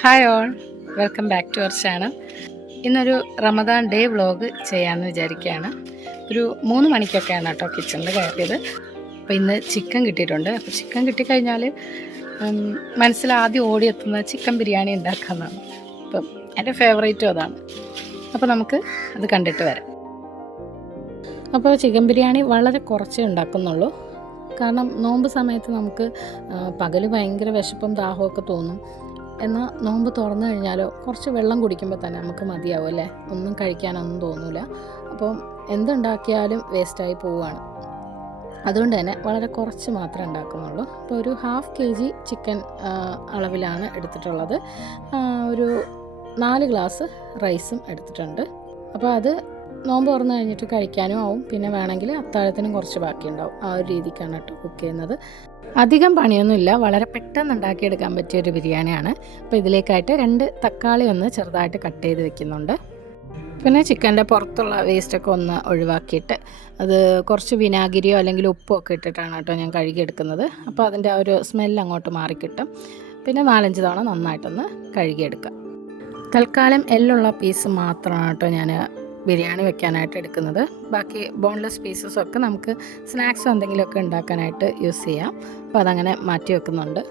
Hi all, welcome back to our channel. ഇന്നൊരു Ramadan day vlog ചെയ്യാമെന്ന് വിചാരിക്കുകയാണ്. ഒരു 3 മണിക്കൊക്കെയാണ് കേട്ടോ കിച്ചണിൽ കയറിയത്. അപ്പോൾ ഇന്ന് ചിക്കൻ കിട്ടിയിട്ടുണ്ട്. അപ്പോൾ ചിക്കൻ കിട്ടിക്കഴിഞ്ഞാൽ മനസ്സിൽ ആദ്യം ഓടിയെത്തുന്ന ചിക്കൻ ബിരിയാണി ഉണ്ടാക്കാമെന്നാണ്. അപ്പം എൻ്റെ ഫേവറേറ്റും അതാണ്. അപ്പോൾ നമുക്ക് അത് കണ്ടിട്ട് വരാം. അപ്പോൾ ചിക്കൻ ബിരിയാണി വളരെ കുറച്ചേ ഉണ്ടാക്കുന്നുള്ളൂ. കാരണം നോമ്പ് സമയത്ത് നമുക്ക് പകൽ ഭയങ്കര വിശപ്പും ദാഹമൊക്കെ തോന്നും. എന്നാൽ നോമ്പ് തുറന്നു കഴിഞ്ഞാലോ കുറച്ച് വെള്ളം കുടിക്കുമ്പോൾ തന്നെ നമുക്ക് മതിയാവും അല്ലേ, ഒന്നും കഴിക്കാനൊന്നും തോന്നില്ല. അപ്പം എന്തുണ്ടാക്കിയാലും വേസ്റ്റായി പോവുകയാണ്. അതുകൊണ്ട് തന്നെ വളരെ കുറച്ച് മാത്രമേ ഉണ്ടാക്കുന്നുള്ളൂ. അപ്പോൾ ഒരു 1/2 kg ചിക്കൻ അളവിലാണ് എടുത്തിട്ടുള്ളത്. ഒരു 4 ഗ്ലാസ് റൈസും എടുത്തിട്ടുണ്ട്. അപ്പോൾ അത് നോമ്പ് തുറന്നു കഴിഞ്ഞിട്ട് കഴിക്കാനും ആവും, പിന്നെ വേണമെങ്കിൽ അത്താഴത്തിനും കുറച്ച് ബാക്കിയുണ്ടാവും. ആ ഒരു രീതിക്കാണ് കേട്ടോ കുക്ക് ചെയ്യുന്നത്. അധികം പണിയൊന്നുമില്ല, വളരെ പെട്ടെന്ന് ഉണ്ടാക്കിയെടുക്കാൻ പറ്റിയൊരു ബിരിയാണിയാണ്. അപ്പോൾ ഇതിലേക്കായിട്ട് 2 തക്കാളി ഒന്ന് ചെറുതായിട്ട് കട്ട് ചെയ്ത് വെക്കുന്നുണ്ട്. പിന്നെ ചിക്കൻ്റെ പുറത്തുള്ള വേസ്റ്റൊക്കെ ഒന്ന് ഒഴിവാക്കിയിട്ട് അത് കുറച്ച് വിനാഗിരിയോ അല്ലെങ്കിൽ ഉപ്പോ ഒക്കെ ഇട്ടിട്ടാണ് കേട്ടോ ഞാൻ കഴുകിയെടുക്കുന്നത്. അപ്പോൾ അതിൻ്റെ ആ ഒരു സ്മെല്ല് അങ്ങോട്ട് മാറിക്കിട്ടും. പിന്നെ 4-5 തവണ നന്നായിട്ടൊന്ന് കഴുകിയെടുക്കുക. തൽക്കാലം എല്ലുള്ള പീസ് മാത്രമാണ് കേട്ടോ ഞാൻ ബിരിയാണി വെക്കാനായിട്ട് എടുക്കുന്നത്. ബാക്കി ബോൺലെസ് പീസസൊക്കെ നമുക്ക് സ്നാക്സോ എന്തെങ്കിലുമൊക്കെ ഉണ്ടാക്കാനായിട്ട് യൂസ് ചെയ്യാം. അപ്പോൾ അതങ്ങനെ മാറ്റി വെക്കുന്നുണ്ട്.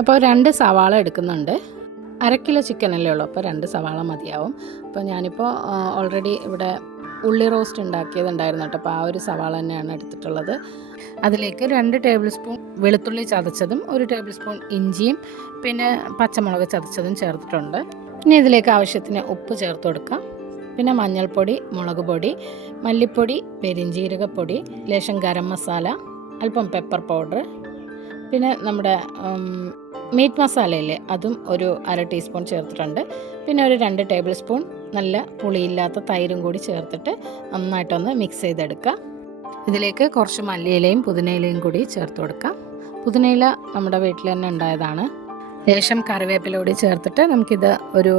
അപ്പോൾ 2 സവാള എടുക്കുന്നുണ്ട്. 1/2 കിലോ ചിക്കനല്ലേ ഉള്ളൂ, അപ്പോൾ 2 സവാള മതിയാവും. അപ്പോൾ ഞാനിപ്പോൾ ഓൾറെഡി ഇവിടെ ഉള്ളി റോസ്റ്റ് ഉണ്ടാക്കിയതുണ്ടായിരുന്നു കേട്ടോ. അപ്പോൾ ആ ഒരു സവാള തന്നെയാണ് എടുത്തിട്ടുള്ളത്. അതിലേക്ക് 2 ടേബിൾ സ്പൂൺ വെളുത്തുള്ളി ചതച്ചതും 1 ടേബിൾ സ്പൂൺ ഇഞ്ചിയും പിന്നെ പച്ചമുളക് ചതച്ചതും ചേർത്തിട്ടുണ്ട്. ഇനി ഇതിലേക്ക് ആവശ്യത്തിന് ഉപ്പ് ചേർത്ത് കൊടുക്കാം. പിന്നെ മഞ്ഞൾപ്പൊടി, മുളക് പൊടി, മല്ലിപ്പൊടി, പെരിഞ്ജീരകപ്പൊടി, ലേശം ഗരം മസാല, അല്പം പെപ്പർ പൗഡർ, പിന്നെ നമ്മുടെ മീറ്റ് മസാലയില്ലേ അതും ഒരു 1/2 ടീസ്പൂൺ ചേർത്തിട്ടുണ്ട്. പിന്നെ ഒരു 2 ടേബിൾ സ്പൂൺ നല്ല പുളിയില്ലാത്ത തൈരും കൂടി ചേർത്തിട്ട് നന്നായിട്ടൊന്ന് മിക്സ് ചെയ്തെടുക്കുക. ഇതിലേക്ക് കുറച്ച് മല്ലിയിലയും പുതിനയിലയും കൂടി ചേർത്ത് കൊടുക്കാം. പുതിനയില നമ്മുടെ വീട്ടിൽ തന്നെ ഉണ്ടായതാണ്. ലേശം കറിവേപ്പില കൂടി ചേർത്തിട്ട് നമുക്കിത് ഒരു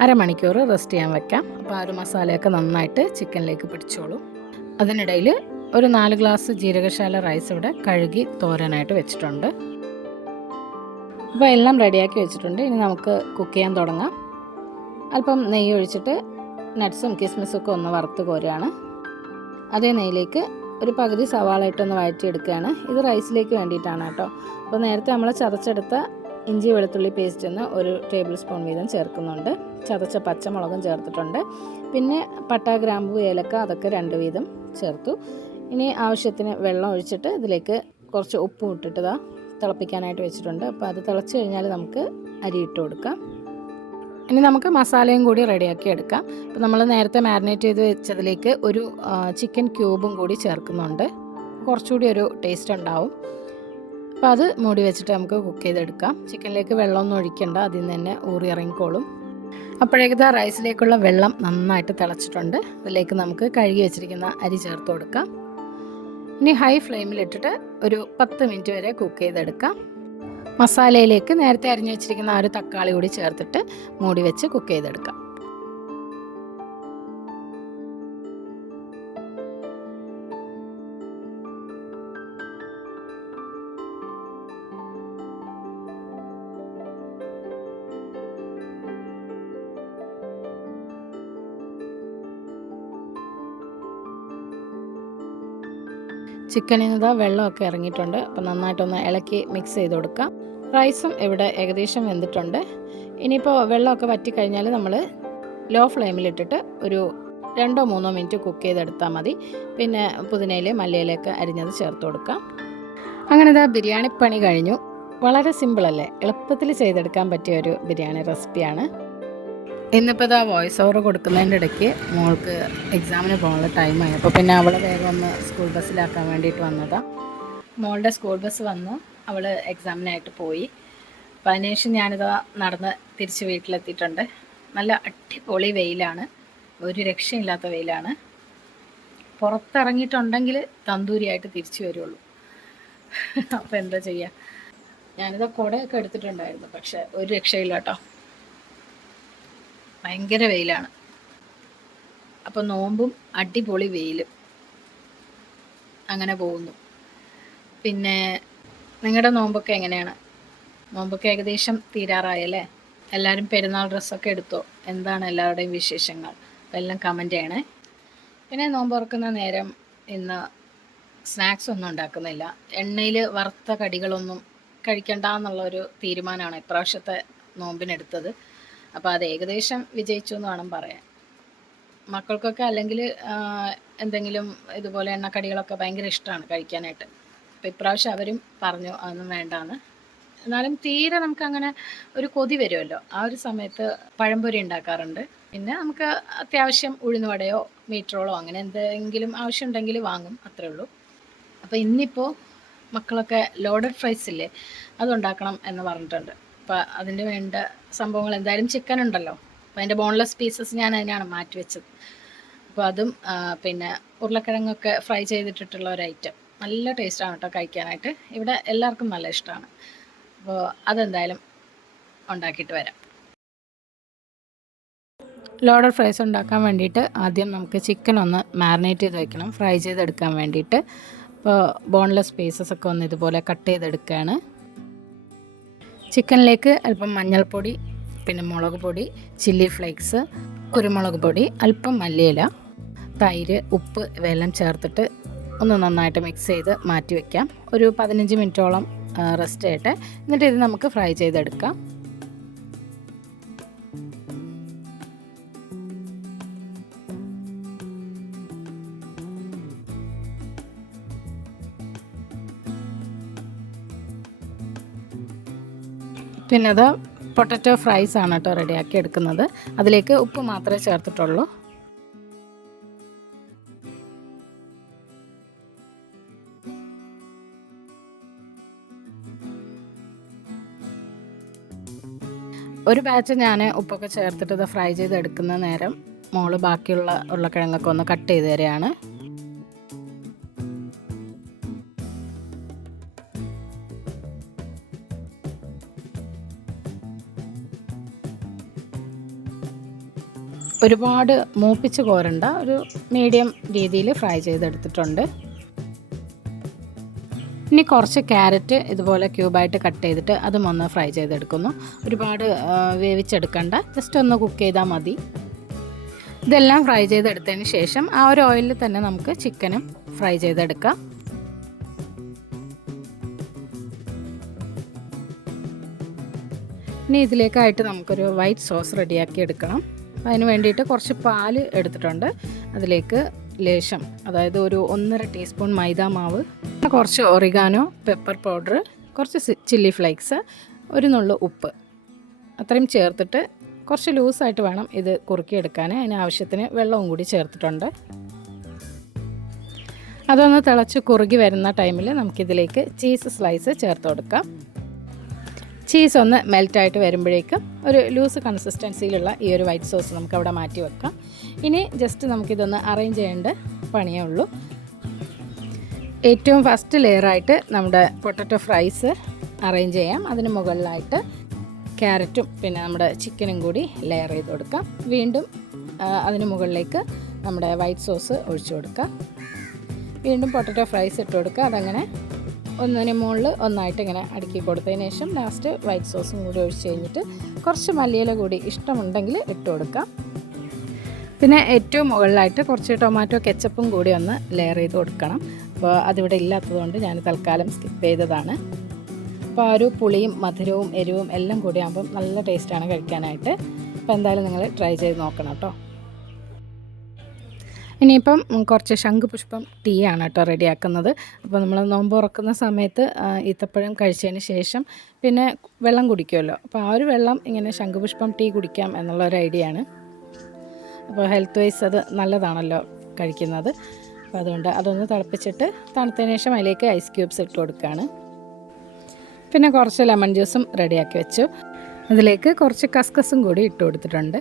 1/2 മണിക്കൂർ റെസ്റ്റ് ചെയ്യാൻ വെക്കാം. അപ്പോൾ ആ ഒരു മസാലയൊക്കെ നന്നായിട്ട് ചിക്കനിലേക്ക് പിടിച്ചോളും. അതിനിടയിൽ ഒരു 4 ഗ്ലാസ് ജീരകശാല റൈസ് ഇവിടെ കഴുകി തോരാനായിട്ട് വെച്ചിട്ടുണ്ട്. അപ്പോൾ എല്ലാം റെഡിയാക്കി വെച്ചിട്ടുണ്ട്. ഇനി നമുക്ക് കുക്ക് ചെയ്യാൻ തുടങ്ങാം. അല്പം നെയ്യ് ഒഴിച്ചിട്ട് നട്ട്സും കിസ്മിസും ഒക്കെ ഒന്ന് വറുത്ത് കോരുകയാണ്. അതേ നെയ്യിലേക്ക് ഒരു പകുതി സവാള ഇട്ടൊന്ന് വഴറ്റിയെടുക്കുകയാണ്. ഇത് റൈസിലേക്ക് വേണ്ടിയിട്ടാണ് കേട്ടോ. അപ്പോൾ നേരത്തെ നമ്മൾ ചതച്ചെടുത്ത ഇഞ്ചി വെളുത്തുള്ളി പേസ്റ്റ് 1 ടേബിൾ സ്പൂൺ വീതം ചേർക്കുന്നുണ്ട്. ചതച്ച പച്ചമുളകും ചേർത്തിട്ടുണ്ട്. പിന്നെ പട്ട, ഗ്രാമ്പു, ഏലക്ക അതൊക്കെ 2 വീതം ചേർത്തു. ഇനി ആവശ്യത്തിന് വെള്ളം ഒഴിച്ചിട്ട് ഇതിലേക്ക് കുറച്ച് ഉപ്പും ഇട്ടിട്ട് തിളപ്പിക്കാനായിട്ട് വെച്ചിട്ടുണ്ട്. അപ്പോൾ അത് തിളച്ച് കഴിഞ്ഞാൽ നമുക്ക് അരി ഇട്ട് കൊടുക്കാം. ഇനി നമുക്ക് മസാലയും കൂടി റെഡിയാക്കി എടുക്കാം. അപ്പോൾ നമ്മൾ നേരത്തെ മാരിനേറ്റ് ചെയ്ത് വെച്ചതിലേക്ക് ഒരു ചിക്കൻ ക്യൂബും കൂടി ചേർക്കുന്നുണ്ട്. കുറച്ചുകൂടി ഒരു ടേസ്റ്റ് ഉണ്ടാവും. അപ്പോൾ അത് മൂടി വെച്ചിട്ട് നമുക്ക് കുക്ക് ചെയ്തെടുക്കാം. ചിക്കനിലേക്ക് വെള്ളമൊന്നും ഒഴിക്കണ്ട, അതിൽ നിന്ന് തന്നെ ഊറി ഇറങ്ങിക്കോളും. അപ്പോഴേക്കും റൈസിലേക്കുള്ള വെള്ളം നന്നായിട്ട് തിളച്ചിട്ടുണ്ട്. അതിലേക്ക് നമുക്ക് കഴുകി വെച്ചിരിക്കുന്ന അരി ചേർത്ത് കൊടുക്കാം. ഇനി ഹൈ ഫ്ലെയിമിലിട്ടിട്ട് ഒരു 10 മിനിറ്റ് വരെ കുക്ക് ചെയ്തെടുക്കാം. മസാലയിലേക്ക് നേരത്തെ അരിഞ്ഞു വെച്ചിരിക്കുന്ന ആ ഒരു തക്കാളി കൂടി ചേർത്തിട്ട് മൂടി വെച്ച് കുക്ക് ചെയ്തെടുക്കാം. ചിക്കനിൽ നിന്ന് വെള്ളമൊക്കെ ഇറങ്ങിയിട്ടുണ്ട്. അപ്പം നന്നായിട്ടൊന്ന് ഇളക്കി മിക്സ് ചെയ്ത് കൊടുക്കാം. റൈസും ഇവിടെ ഏകദേശം വെന്തിട്ടുണ്ട്. ഇനിയിപ്പോൾ വെള്ളമൊക്കെ വറ്റിക്കഴിഞ്ഞാൽ നമ്മൾ ലോ ഫ്ലെയിമിലിട്ടിട്ട് ഒരു 2-3 മിനിറ്റ് കുക്ക് ചെയ്തെടുത്താൽ മതി. പിന്നെ പുതിനയില, മല്ലിയിലയൊക്കെ അരിഞ്ഞത് ചേർത്ത് കൊടുക്കാം. അങ്ങനെ ബിരിയാണി പണി കഴിഞ്ഞു. വളരെ സിമ്പിളല്ലേ, എളുപ്പത്തിൽ ചെയ്തെടുക്കാൻ പറ്റിയ ഒരു ബിരിയാണി റെസിപ്പിയാണ്. ഇന്നിപ്പോൾ വോയിസ് ഓവർ കൊടുക്കുന്നതിൻ്റെ ഇടയ്ക്ക് മോൾക്ക് എക്സാമിന് പോകാനുള്ള ടൈമായി. അപ്പോൾ പിന്നെ അവളെ വേഗം ഒന്ന് സ്കൂൾ ബസ്സിലാക്കാൻ വേണ്ടിയിട്ട് വന്നതാണ്. മോളുടെ സ്കൂൾ ബസ് വന്നു, അവൾ എക്സാമിനായിട്ട് പോയി. അപ്പോൾ അതിനുശേഷം ഞാനിതാ നടന്ന് തിരിച്ച് വീട്ടിലെത്തിയിട്ടുണ്ട്. നല്ല അടിപൊളി വെയിലാണ്, ഒരു രക്ഷയില്ലാത്ത വെയിലാണ്. പുറത്തിറങ്ങിയിട്ടുണ്ടെങ്കിൽ തന്തൂരിയായിട്ട് തിരിച്ചു വരുള്ളൂ. അപ്പോൾ എന്താ ചെയ്യുക, ഞാനിതാ കുടയൊക്കെ എടുത്തിട്ടുണ്ടായിരുന്നു, പക്ഷേ ഒരു രക്ഷയില്ല കേട്ടോ. ഭയങ്കര വെയിലാണ്. അപ്പോൾ നോമ്പും അടിപൊളി വെയിലും അങ്ങനെ പോകുന്നു. പിന്നെ നിങ്ങളുടെ നോമ്പൊക്കെ എങ്ങനെയാണ്? നോമ്പൊക്കെ ഏകദേശം തീരാറായല്ലേ? എല്ലാവരും പെരുന്നാൾ ഡ്രസ്സൊക്കെ എടുത്തോ? എന്താണ് എല്ലാവരുടെയും വിശേഷങ്ങൾ? അപ്പോൾ എല്ലാം കമൻറ്റ് ചെയ്യണേ. പിന്നെ നോമ്പ് തുറക്കുന്ന നേരം ഇന്ന് സ്നാക്സ് ഒന്നും ഉണ്ടാക്കുന്നില്ല. എണ്ണയിൽ വറുത്ത കടികളൊന്നും കഴിക്കണ്ട എന്നുള്ളൊരു തീരുമാനമാണ് ഇപ്രാവശ്യത്തെ നോമ്പിനെടുത്തത്. അപ്പോൾ അത് ഏകദേശം വിജയിച്ചു എന്ന് വേണം പറയാൻ. മക്കൾക്കൊക്കെ അല്ലെങ്കിൽ എന്തെങ്കിലും ഇതുപോലെ എണ്ണക്കടികളൊക്കെ ഭയങ്കര ഇഷ്ടമാണ് കഴിക്കാനായിട്ട്. അപ്പോൾ ഇപ്രാവശ്യം അവരും പറഞ്ഞു അതൊന്നും വേണ്ടാന്ന്. എന്നാലും തീരെ നമുക്കങ്ങനെ ഒരു കൊതി വരുമല്ലോ, ആ ഒരു സമയത്ത് പഴംപൊരി ഉണ്ടാക്കാറുണ്ട്. പിന്നെ നമുക്ക് അത്യാവശ്യം ഉഴുന്നുവടയോ മീറ്റ് റോളോ അങ്ങനെ എന്തെങ്കിലും ആവശ്യമുണ്ടെങ്കിൽ വാങ്ങും, അത്രേ ഉള്ളൂ. അപ്പോൾ ഇന്നിപ്പോൾ മക്കളൊക്കെ ലോഡഡ് ഫ്രൈസ് ഇല്ലേ, അതുണ്ടാക്കണം എന്ന് പറഞ്ഞിട്ടുണ്ട്. അപ്പോൾ അതിന് വേണ്ട സംഭവങ്ങൾ എന്തായാലും ചിക്കൻ ഉണ്ടല്ലോ, അപ്പോൾ അതിൻ്റെ ബോൺലെസ് പീസസ് ഞാൻ അതിനാണ് മാറ്റി വെച്ചത്. അപ്പോൾ അതും പിന്നെ ഉരുളക്കിഴങ്ങൊക്കെ ഫ്രൈ ചെയ്തിട്ടിട്ടുള്ള ഒരു ഐറ്റം നല്ല ടേസ്റ്റാണ് കേട്ടോ കഴിക്കാനായിട്ട്. ഇവിടെ എല്ലാവർക്കും നല്ല ഇഷ്ടമാണ്. അപ്പോൾ അതെന്തായാലും ഉണ്ടാക്കിയിട്ട് വരാം. ലോഡഡ് ഫ്രൈസ് ഉണ്ടാക്കാൻ വേണ്ടിയിട്ട് ആദ്യം നമുക്ക് ചിക്കൻ ഒന്ന് മാരിനേറ്റ് ചെയ്ത് വെക്കണം, ഫ്രൈ ചെയ്തെടുക്കാൻ വേണ്ടിയിട്ട്. അപ്പോൾ ബോൺലെസ് പീസസ് ഒക്കെ ഒന്ന് ഇതുപോലെ കട്ട് ചെയ്തെടുക്കുകയാണ്. ചിക്കനിലേക്ക് അല്പം മഞ്ഞൾപ്പൊടി, പിന്നെ മുളക് പൊടി, ചില്ലി ഫ്ലേക്സ്, കുരുമുളക് പൊടി, അല്പം മല്ലിയില, തൈര്, ഉപ്പ് ഇവയെല്ലാം ചേർത്തിട്ട് ഒന്ന് നന്നായിട്ട് മിക്സ് ചെയ്ത് മാറ്റി വയ്ക്കാം. ഒരു 15 മിനിറ്റോളം റെസ്റ്റ് ചെയ്യട്ടെ. എന്നിട്ട് ഇത് നമുക്ക് ഫ്രൈ ചെയ്തെടുക്കാം. പിന്നെ അത് പൊട്ടറ്റോ ഫ്രൈസ് ആണ് കേട്ടോ റെഡിയാക്കി എടുക്കുന്നത്. അതിലേക്ക് ഉപ്പ് മാത്രമേ ചേർത്തിട്ടുള്ളൂ. ഒരു ബാച്ച് ഞാൻ ഉപ്പൊക്കെ ചേർത്തിട്ട് ഇത് ഫ്രൈ ചെയ്തെടുക്കുന്ന നേരം മോള് ബാക്കിയുള്ള ഉരുളക്കിഴങ്ങൊക്കെ ഒന്ന് കട്ട് ചെയ്ത് തരികയാണ്. ഒരുപാട് മൂപ്പിച്ച് കോരണ്ട, ഒരു മീഡിയം രീതിയിൽ ഫ്രൈ ചെയ്തെടുത്തിട്ടുണ്ട്. ഇനി കുറച്ച് ക്യാരറ്റ് ഇതുപോലെ ക്യൂബായിട്ട് കട്ട് ചെയ്തിട്ട് അതും ഒന്ന് ഫ്രൈ ചെയ്തെടുക്കുന്നു. ഒരുപാട് വേവിച്ചെടുക്കണ്ട, ജസ്റ്റ് ഒന്ന് കുക്ക് ചെയ്താൽ മതി. ഇതെല്ലാം ഫ്രൈ ചെയ്തെടുത്തതിന് ശേഷം ആ ഒരു ഓയിലിൽ തന്നെ നമുക്ക് ചിക്കനും ഫ്രൈ ചെയ്തെടുക്കാം. ഇനി ഇതിലേക്കായിട്ട് നമുക്കൊരു വൈറ്റ് സോസ് റെഡിയാക്കി എടുക്കണം. അതിന് വേണ്ടിയിട്ട് കുറച്ച് പാൽ എടുത്തിട്ടുണ്ട്. അതിലേക്ക് ലേശം, അതായത് ഒരു 1.5 ടീസ്പൂൺ മൈദാ മാവ്, കുറച്ച് ഒറിഗാനോ, പെപ്പർ പൗഡർ, കുറച്ച് ചില്ലി ഫ്ലേക്സ്, ഒരു നുള്ളു ഉപ്പ്, അത്രയും ചേർത്തിട്ട് കുറച്ച് ലൂസായിട്ട് വേണം ഇത് കുറുക്കിയെടുക്കാൻ. അതിന് ആവശ്യത്തിന് വെള്ളവും കൂടി ചേർത്തിട്ടുണ്ട്. അതൊന്ന് തിളച്ച് കുറുകി വരുന്ന ടൈമിൽ നമുക്കിതിലേക്ക് ചീസ് സ്ലൈസ് ചേർത്ത് കൊടുക്കാം. ചീസ് ഒന്ന് മെൽറ്റായിട്ട് വരുമ്പോഴേക്കും ഒരു ലൂസ് കൺസിസ്റ്റൻസിയിലുള്ള ഈ ഒരു വൈറ്റ് സോസ് നമുക്ക് അവിടെ മാറ്റി വെക്കാം. ഇനി ജസ്റ്റ് നമുക്കിതൊന്ന് അറേഞ്ച് ചെയ്യേണ്ട പണിയേ ഉള്ളൂ. ഏറ്റവും ഫസ്റ്റ് ലെയറായിട്ട് നമ്മുടെ പൊട്ടറ്റോ ഫ്രൈസ് അറേഞ്ച് ചെയ്യാം. അതിന് മുകളിലായിട്ട് ക്യാരറ്റും പിന്നെ നമ്മുടെ ചിക്കനും കൂടി ലെയർ ചെയ്ത് കൊടുക്കാം. വീണ്ടും അതിന് മുകളിലേക്ക് നമ്മുടെ വൈറ്റ് സോസ് ഒഴിച്ചു കൊടുക്കാം. വീണ്ടും പൊട്ടറ്റോ ഫ്രൈസ് ഇട്ട് കൊടുക്കുക. അതങ്ങനെ ഒന്നിന് മുകളിൽ ഒന്നായിട്ട് ഇങ്ങനെ അടുക്കി കൊടുത്തതിന് ശേഷം ലാസ്റ്റ് വൈറ്റ് സോസും കൂടി ഒഴിച്ച് കഴിഞ്ഞിട്ട് കുറച്ച് മല്ലിയില കൂടി ഇഷ്ടമുണ്ടെങ്കിൽ ഇട്ട് കൊടുക്കാം. പിന്നെ ഏറ്റവും മുകളിലായിട്ട് കുറച്ച് ടൊമാറ്റോ കെച്ചപ്പും കൂടി ഒന്ന് ലെയർ ചെയ്ത് കൊടുക്കണം. അപ്പോൾ അതിവിടെ ഇല്ലാത്തതുകൊണ്ട് ഞാൻ തൽക്കാലം സ്കിപ്പ് ചെയ്തതാണ്. അപ്പോൾ ആ ഒരു പുളിയും മധുരവും എരിവും എല്ലാം കൂടി ആകുമ്പം നല്ല ടേസ്റ്റാണ് കഴിക്കാനായിട്ട്. അപ്പോൾ എന്തായാലും നിങ്ങൾ ട്രൈ ചെയ്ത് നോക്കണം കേട്ടോ. ഇനിയിപ്പം കുറച്ച് ശംഖുപുഷ്പം ടീ ആണ് കേട്ടോ റെഡിയാക്കുന്നത്. അപ്പോൾ നമ്മൾ നോമ്പ് തുറക്കുന്ന സമയത്ത് ഈത്തപ്പഴം കഴിച്ചതിന് ശേഷം പിന്നെ വെള്ളം കുടിക്കുമല്ലോ, അപ്പോൾ ആ ഒരു വെള്ളം ഇങ്ങനെ ശംഖുപുഷ്പം ടീ കുടിക്കാം എന്നുള്ളൊരു ഐഡിയ ആണ്. അപ്പോൾ ഹെൽത്ത് വൈസ് അത് നല്ലതാണല്ലോ കഴിക്കുന്നത്. അപ്പോൾ അതുകൊണ്ട് അതൊന്ന് തിളപ്പിച്ചിട്ട് തണുത്തതിന് ശേഷം അതിലേക്ക് ഐസ് ക്യൂബ്സ് ഇട്ട് കൊടുക്കുകയാണ്. പിന്നെ കുറച്ച് ലെമൺ ജ്യൂസും റെഡിയാക്കി വെച്ചു. അതിലേക്ക് കുറച്ച് കസ്കസും കൂടി ഇട്ട് കൊടുത്തിട്ടുണ്ട്.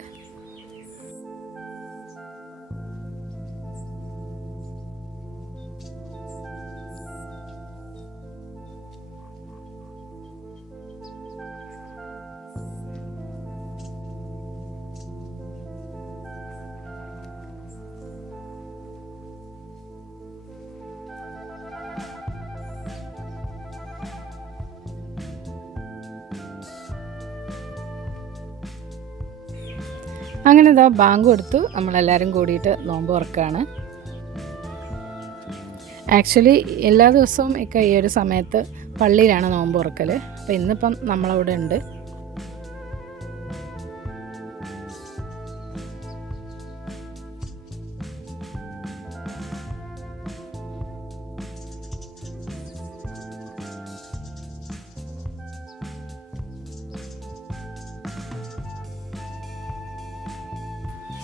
അങ്ങനെ ഇതാ ബാങ്ക് കൊടുത്തു, നമ്മളെല്ലാവരും കൂടിയിട്ട് നോമ്പ് തുറക്കുകയാണ്. ആക്ച്വലി എല്ലാ ദിവസവും ഒക്കെ ഈ ഒരു സമയത്ത് പള്ളിയിലാണ് നോമ്പ് തുറക്കൽ. അപ്പോൾ ഇന്നിപ്പം നമ്മളവിടെ ഉണ്ട്.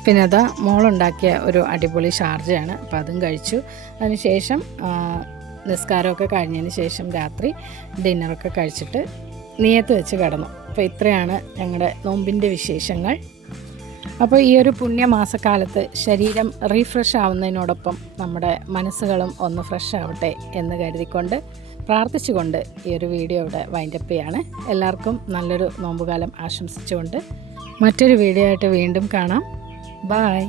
പിന്നെ അതാ മോളുണ്ടാക്കിയ ഒരു അടിപൊളി ഷാർജയാണ്. അപ്പോൾ അതും കഴിച്ചു. അതിനുശേഷം നിസ്കാരമൊക്കെ കഴിഞ്ഞതിന് ശേഷം രാത്രി ഡിന്നറൊക്കെ കഴിച്ചിട്ട് നിയത്ത് വെച്ച് കിടന്നു. അപ്പോൾ ഇത്രയാണ് ഞങ്ങളുടെ നോമ്പിൻ്റെ വിശേഷങ്ങൾ. അപ്പോൾ ഈ ഒരു പുണ്യമാസക്കാലത്ത് ശരീരം റീഫ്രഷ് ആവുന്നതിനോടൊപ്പം നമ്മുടെ മനസ്സുകളും ഒന്ന് ഫ്രഷ് ആവട്ടെ എന്ന് കരുതിക്കൊണ്ട് പ്രാർത്ഥിച്ചുകൊണ്ട് ഈ ഒരു വീഡിയോ ഇവിടെ വൈൻഡപ്പ് ചെയ്യാണ്. എല്ലാവർക്കും നല്ലൊരു നോമ്പുകാലം ആശംസിച്ചുകൊണ്ട് മറ്റൊരു വീഡിയോ ആയിട്ട് വീണ്ടും കാണാം. Bye.